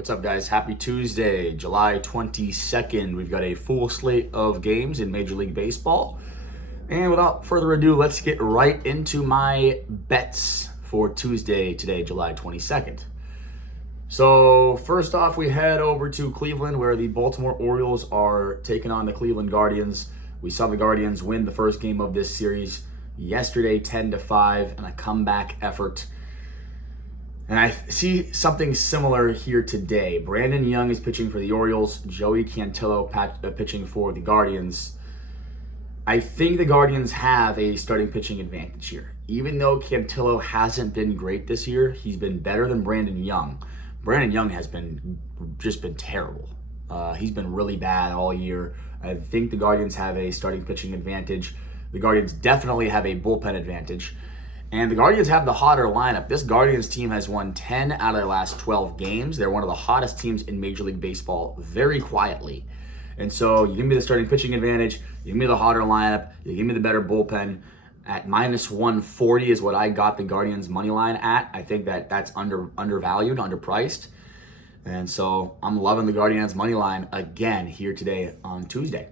What's up, guys? Happy Tuesday, July 22nd. We've got a full slate of games in Major League Baseball. And without further ado, let's get right into my bets for Tuesday, today, July 22nd. So, first off, we head over to Cleveland, where the Baltimore Orioles are taking on the Cleveland Guardians. We saw the Guardians win the first game of this series yesterday, 10-5, in a comeback effort. And I see something similar here today. Brandon Young is pitching for the Orioles. Joey Cantillo pitching for the Guardians. I think the Guardians have a starting pitching advantage here. Even though Cantillo hasn't been great this year, he's been better than Brandon Young. Brandon Young has been terrible. He's been really bad all year. I think the Guardians have a starting pitching advantage. The Guardians definitely have a bullpen advantage. And the Guardians have the hotter lineup. This Guardians team has won 10 out of their last 12 games. They're one of the hottest teams in Major League Baseball very quietly. And so you give me the starting pitching advantage, you give me the hotter lineup, you give me the better bullpen. At minus 140 is what I got the Guardians money line at. I think that's undervalued, underpriced. And so I'm loving the Guardians money line again here today on Tuesday.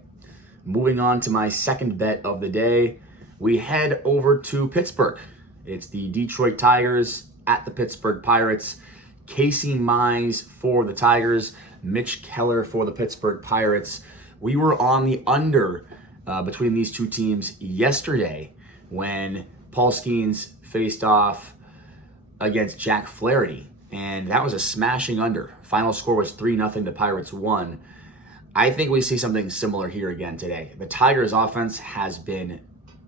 Moving on to my second bet of the day, we head over to Pittsburgh. It's the Detroit Tigers at the Pittsburgh Pirates. Casey Mize for the Tigers, Mitch Keller for the Pittsburgh Pirates. We were on the under between these two teams yesterday when Paul Skeens faced off against Jack Flaherty, and that was a smashing under. Final score was 3-0 to Pirates 1. I think we see something similar here again today. The Tigers' offense has been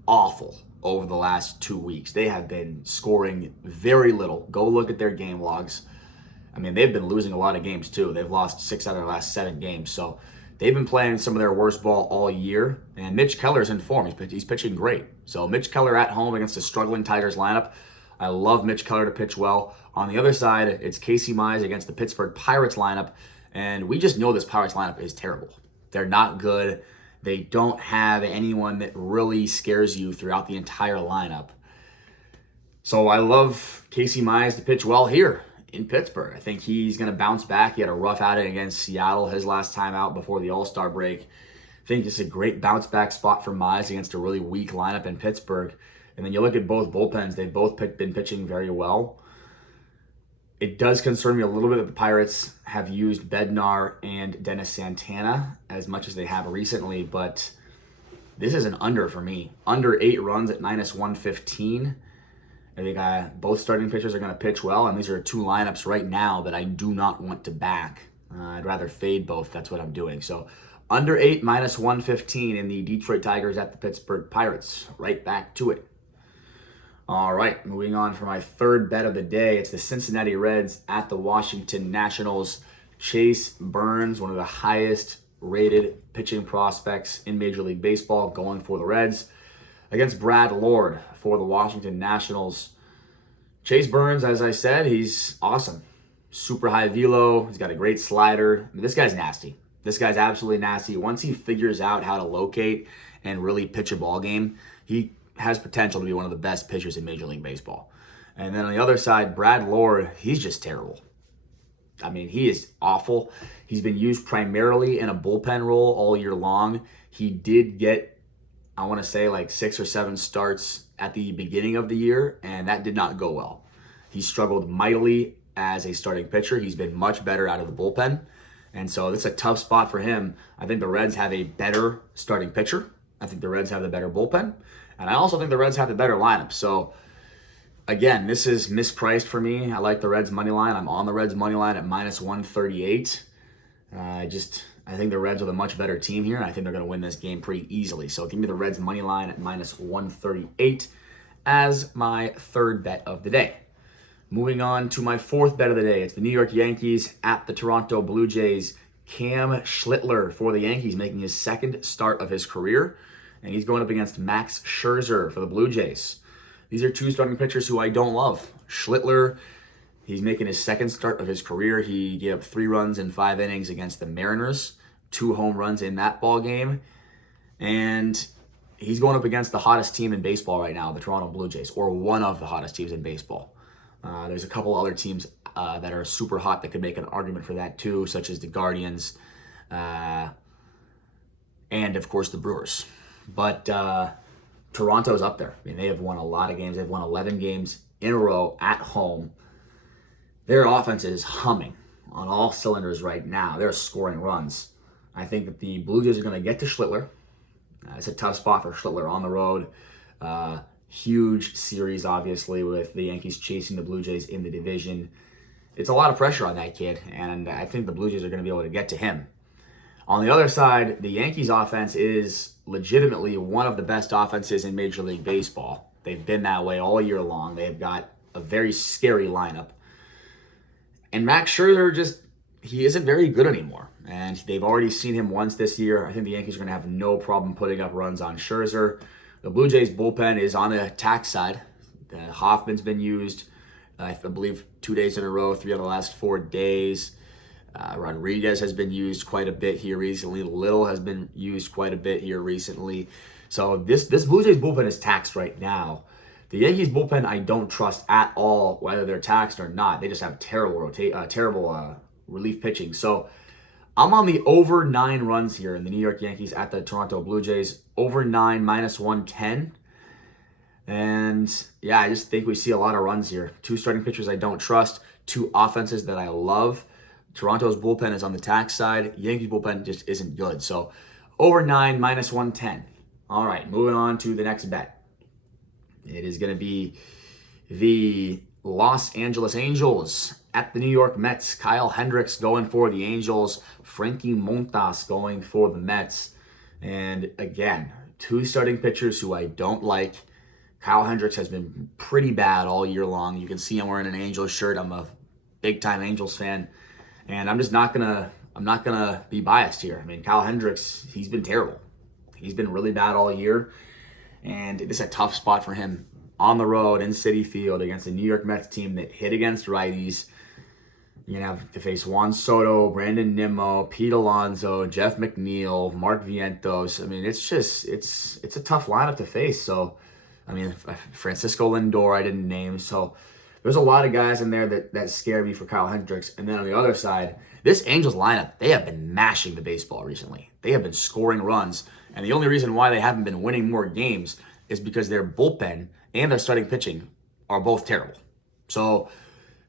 awful over the last 2 weeks. They have been scoring very little. Go look at their game logs. I mean, they've been losing a lot of games too. They've lost 6 out of their last 7 games. So they've been playing some of their worst ball all year. And Mitch Keller's in form. He's pitching great. So Mitch Keller at home against a struggling Tigers lineup. I love Mitch Keller to pitch well. On the other side, it's Casey Mize against the Pittsburgh Pirates lineup. And we just know this Pirates lineup is terrible. They're not good. They don't have anyone that really scares you throughout the entire lineup. So I love Casey Mize to pitch well here in Pittsburgh. I think he's going to bounce back. He had a rough outing against Seattle his last time out before the All-Star break. I think it's a great bounce back spot for Mize against a really weak lineup in Pittsburgh. And then you look at both bullpens. They've both been pitching very well. It does concern me a little bit that the Pirates have used Bednar and Dennis Santana as much as they have recently, but this is an under for me. Under 8 runs at minus 115. I think both starting pitchers are going to pitch well, and these are 2 lineups right now that I do not want to back. I'd rather fade both. That's what I'm doing. So under 8, minus 115 in the Detroit Tigers at the Pittsburgh Pirates. Right back to it. All right, moving on for my third bet of the day. It's the Cincinnati Reds at the Washington Nationals. Chase Burns, one of the highest rated pitching prospects in Major League Baseball, going for the Reds against Brad Lord for the Washington Nationals. Chase Burns, as I said, he's awesome. Super high velo. He's got a great slider. I mean, this guy's nasty. This guy's absolutely nasty. Once he figures out how to locate and really pitch a ball game, he has potential to be one of the best pitchers in Major League Baseball. And then on the other side, Brad Lord, he's just terrible. I mean, he is awful. He's been used primarily in a bullpen role all year long. He did get, I want to say, like 6 or 7 starts at the beginning of the year, and that did not go well. He struggled mightily as a starting pitcher. He's been much better out of the bullpen. And so this is a tough spot for him. I think the Reds have a better starting pitcher. I think the Reds have the better bullpen. And I also think the Reds have the better lineup. So, again, this is mispriced for me. I like the Reds money line. I'm on the Reds money line at minus 138. I think the Reds are the much better team here, and I think they're going to win this game pretty easily. So give me the Reds money line at minus 138 as my third bet of the day. Moving on to my fourth bet of the day. It's the New York Yankees at the Toronto Blue Jays. Cam Schlittler for the Yankees, making his second start of his career. And he's going up against Max Scherzer for the Blue Jays. These are 2 starting pitchers who I don't love. Schlittler, he's making his second start of his career. He gave up 3 runs in 5 innings against the Mariners, 2 home runs in that ball game. And he's going up against the hottest team in baseball right now, the Toronto Blue Jays, or one of the hottest teams in baseball. There's a couple other teams that are super hot that could make an argument for that too, such as the Guardians and, of course, the Brewers. But Toronto's up there. I mean, they have won a lot of games. They've won 11 games in a row at home. Their offense is humming on all cylinders right now. They're scoring runs. I think that the Blue Jays are going to get to Schlittler. It's a tough spot for Schlittler on the road. Huge series, obviously, with the Yankees chasing the Blue Jays in the division. It's a lot of pressure on that kid, and I think the Blue Jays are going to be able to get to him. On the other side, the Yankees offense is legitimately one of the best offenses in Major League Baseball. They've been that way all year long. They've got a very scary lineup. And Max Scherzer he isn't very good anymore. And they've already seen him once this year. I think the Yankees are going to have no problem putting up runs on Scherzer. The Blue Jays bullpen is on the attack side. Hoffman's been used, I believe, 2 days in a row, 3 out of the last 4 days. Rodriguez has been used quite a bit here recently. Little has been used quite a bit here recently. So this Blue Jays bullpen is taxed right now. The Yankees bullpen I don't trust at all, whether they're taxed or not. They just have terrible relief pitching. So I'm on the over 9 runs here in the New York Yankees at the Toronto Blue Jays. Over 9, -110. And yeah, I just think we see a lot of runs here. 2 starting pitchers I don't trust. 2 offenses that I love. Toronto's bullpen is on the tax side. Yankees bullpen just isn't good. So over 9, -110. All right, moving on to the next bet. It is going to be the Los Angeles Angels at the New York Mets. Kyle Hendricks going for the Angels. Frankie Montas going for the Mets. And again, 2 starting pitchers who I don't like. Kyle Hendricks has been pretty bad all year long. You can see I'm wearing an Angels shirt. I'm a big-time Angels fan. And I'm just not gonna be biased here. I mean, Kyle Hendricks, he's been terrible. He's been really bad all year. And this is a tough spot for him on the road in Citi Field against the New York Mets team that hit against righties. You're going to have to face Juan Soto, Brandon Nimmo, Pete Alonso, Jeff McNeil, Mark Vientos. I mean, it's a tough lineup to face. So, I mean, Francisco Lindor I didn't name. So there's a lot of guys in there that scare me for Kyle Hendricks. And then on the other side, this Angels lineup, they have been mashing the baseball recently. They have been scoring runs. And the only reason why they haven't been winning more games is because their bullpen and their starting pitching are both terrible. So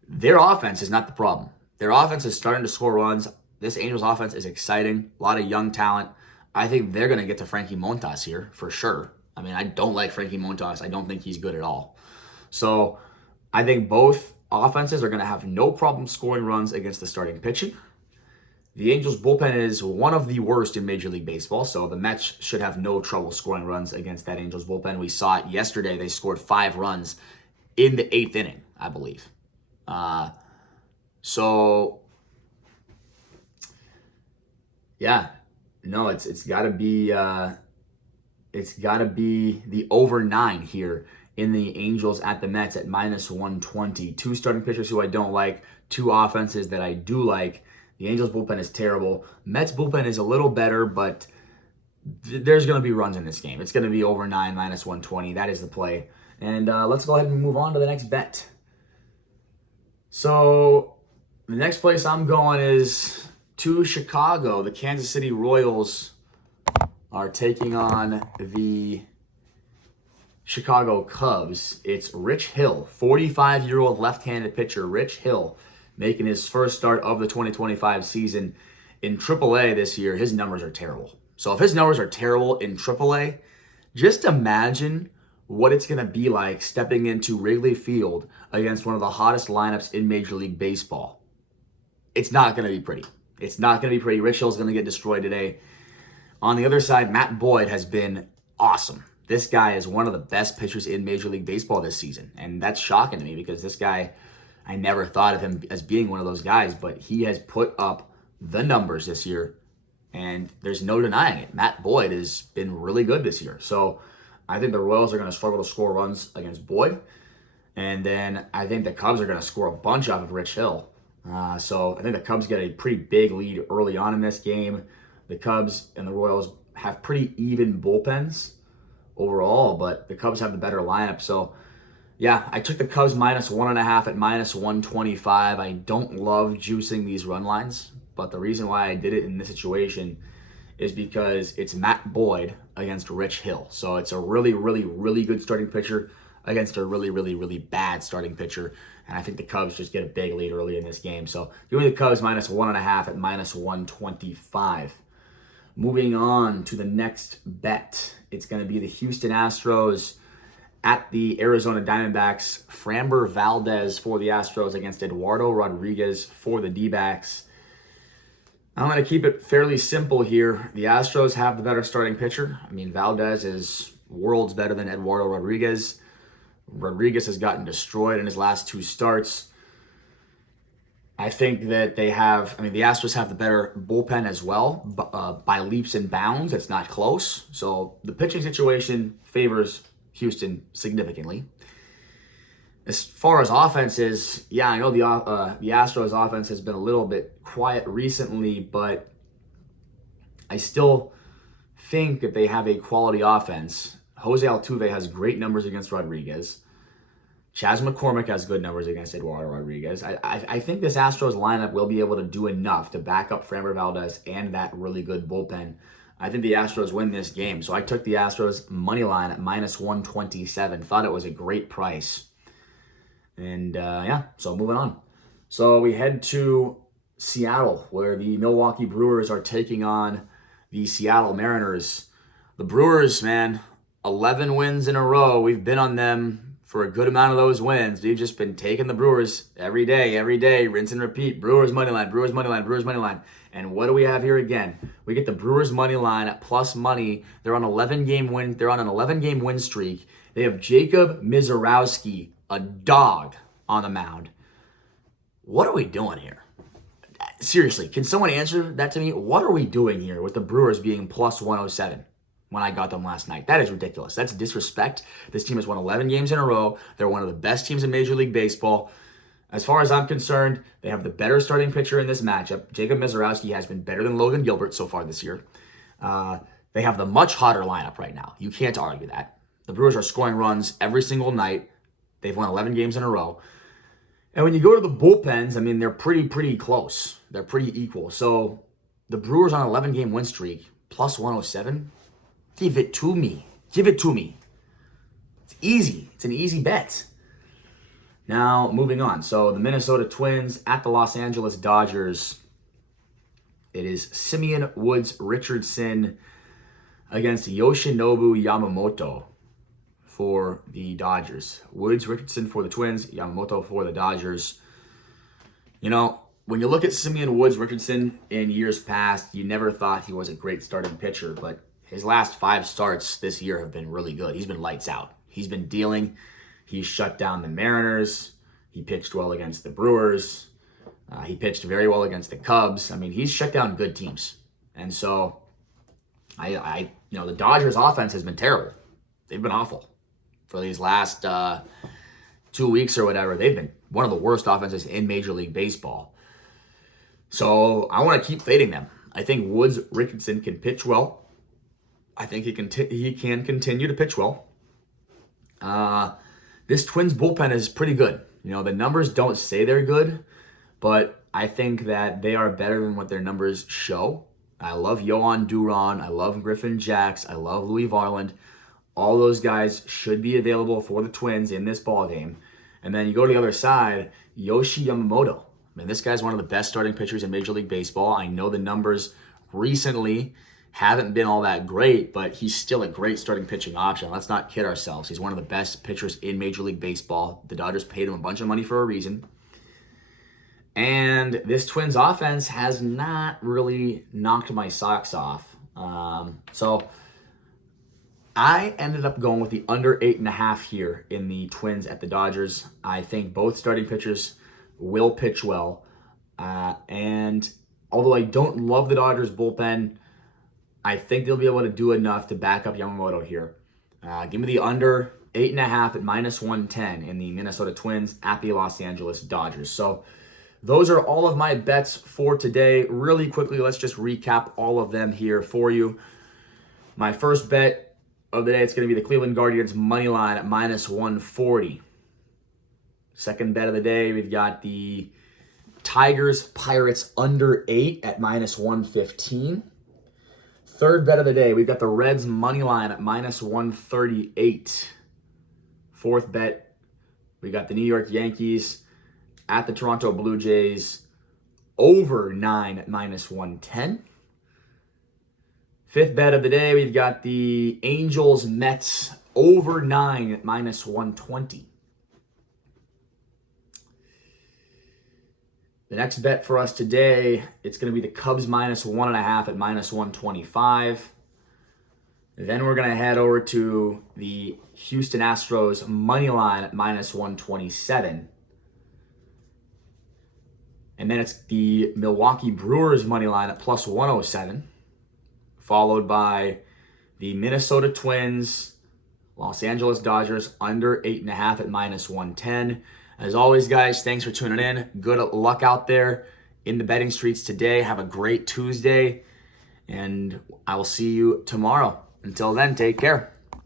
their offense is not the problem. Their offense is starting to score runs. This Angels offense is exciting. A lot of young talent. I think they're going to get to Frankie Montas here for sure. I mean, I don't like Frankie Montas. I don't think he's good at all. So I think both offenses are going to have no problem scoring runs against the starting pitching. The Angels bullpen is one of the worst in Major League Baseball, so the Mets should have no trouble scoring runs against that Angels bullpen. We saw it yesterday. They scored 5 runs in the 8th inning, I believe. It's got to be the over 9 here in the Angels at the Mets at -120. 2 starting pitchers who I don't like, 2 offenses that I do like. The Angels bullpen is terrible. Mets bullpen is a little better, but there's going to be runs in this game. It's going to be over 9, -120. That is the play. And let's go ahead and move on to the next bet. So the next place I'm going is to Chicago. The Kansas City Royals are taking on the Chicago Cubs. It's Rich Hill, 45-year-old left-handed pitcher Rich Hill, making his first start of the 2025 season in AAA this year. His numbers are terrible. So if his numbers are terrible in AAA, just imagine what it's going to be like stepping into Wrigley Field against one of the hottest lineups in Major League Baseball. It's not going to be pretty. It's not going to be pretty. Rich Hill's going to get destroyed today. On the other side, Matt Boyd has been awesome. This guy is one of the best pitchers in Major League Baseball this season. And that's shocking to me because this guy, I never thought of him as being one of those guys, but he has put up the numbers this year, and there's no denying it. Matt Boyd has been really good this year. So I think the Royals are going to struggle to score runs against Boyd, and then I think the Cubs are going to score a bunch off of Rich Hill. So I think the Cubs get a pretty big lead early on in this game. The Cubs and the Royals have pretty even bullpens overall, but the Cubs have the better lineup. So Yeah, I took the Cubs -1.5 at -125. I don't love juicing these run lines, but the reason why I did it in this situation is because it's Matt Boyd against Rich Hill. So it's a really, really, really good starting pitcher against a really, really, really bad starting pitcher. And I think the Cubs just get a big lead early in this game. So give me the Cubs -1.5 at -125. Moving on to the next bet. It's going to be the Houston Astros at the Arizona Diamondbacks. Framber Valdez for the Astros against Eduardo Rodriguez for the D-backs. I'm going to keep it fairly simple here. The Astros have the better starting pitcher. I mean, Valdez is worlds better than Eduardo Rodriguez. Rodriguez has gotten destroyed in his last 2 starts. I think that the Astros have the better bullpen as well, by leaps and bounds. It's not close. So the pitching situation favors Houston significantly. As far as offenses, yeah, I know the Astros offense has been a little bit quiet recently, but I still think that they have a quality offense. Jose Altuve has great numbers against Rodriguez. Chas McCormick has good numbers against Eduardo Rodriguez. I think this Astros lineup will be able to do enough to back up Framber Valdez and that really good bullpen. I think the Astros win this game. So I took the Astros money line at -127. Thought it was a great price. And yeah, so moving on. So we head to Seattle, where the Milwaukee Brewers are taking on the Seattle Mariners. The Brewers, man, 11 wins in a row. We've been on them for a good amount of those wins. We've just been taking the Brewers every day, rinse and repeat. Brewers money line, Brewers money line, Brewers money line. And what do we have here again? We get the Brewers money line at plus money. They're on an 11-game win streak. They have Jacob Mizorowski, a dog, on the mound. What are we doing here? Seriously, can someone answer that to me? What are we doing here with the Brewers being plus 107? When I got them last night. That is ridiculous. That's disrespect. This team has won 11 games in a row. They're one of the best teams in Major League Baseball. As far as I'm concerned, they have the better starting pitcher in this matchup. Jacob Mizorowski has been better than Logan Gilbert so far this year. They have the much hotter lineup right now. You can't argue that. The Brewers are scoring runs every single night. They've won 11 games in a row. And when you go to the bullpens, I mean, they're pretty close. They're pretty equal. So the Brewers on an 11-game win streak, plus 107. Give it to me. Give it to me. It's easy. It's an easy bet. Now, moving on. So, the Minnesota Twins at the Los Angeles Dodgers. It is Simeon Woods Richardson against Yoshinobu Yamamoto for the Dodgers. Woods Richardson for the Twins, Yamamoto for the Dodgers. You know, when you look at Simeon Woods Richardson in years past, you never thought he was a great starting pitcher, but his last 5 starts this year have been really good. He's been lights out. He's been dealing. He shut down the Mariners. He pitched well against the Brewers. He pitched very well against the Cubs. I mean, he's shut down good teams. And so, the Dodgers' offense has been terrible. They've been awful for these last 2 weeks or whatever. They've been one of the worst offenses in Major League Baseball. So I want to keep fading them. I think Woods Richardson can pitch well. I think he can continue to pitch well. This Twins bullpen is pretty good. You know, the numbers don't say they're good, but I think that they are better than what their numbers show. I love Yohan Duran. I love Griffin Jax. I love Louis Varland. All those guys should be available for the Twins in this ballgame. And then you go to the other side, Yoshi Yamamoto. I mean, this guy's one of the best starting pitchers in Major League Baseball. I know the numbers recently haven't been all that great, but he's still a great starting pitching option. Let's not kid ourselves. He's one of the best pitchers in Major League Baseball. The Dodgers paid him a bunch of money for a reason. And this Twins offense has not really knocked my socks off. So I ended up going with the under 8.5 here in the Twins at the Dodgers. I think both starting pitchers will pitch well. And although I don't love the Dodgers bullpen, I think they'll be able to do enough to back up Yamamoto here. Give me the under 8.5 at -110 in the Minnesota Twins at the Los Angeles Dodgers. So those are all of my bets for today. Really quickly, let's just recap all of them here for you. My first bet of the day, it's going to be the Cleveland Guardians money line at -140. Second bet of the day, we've got the Tigers Pirates under 8 at -115. Third bet of the day, we've got the Reds money line at -138. Fourth bet, we got the New York Yankees at the Toronto Blue Jays over 9 at -110. Fifth bet of the day, we've got the Angels Mets over 9 at -120. The next bet for us today, it's going to be the Cubs -1.5 at -125. Then we're going to head over to the Houston Astros money line at -127. And then it's the Milwaukee Brewers money line at +107, followed by the Minnesota Twins, Los Angeles Dodgers under 8.5 at -110. As always, guys, thanks for tuning in. Good luck out there in the betting streets today. Have a great Tuesday, and I will see you tomorrow. Until then, take care.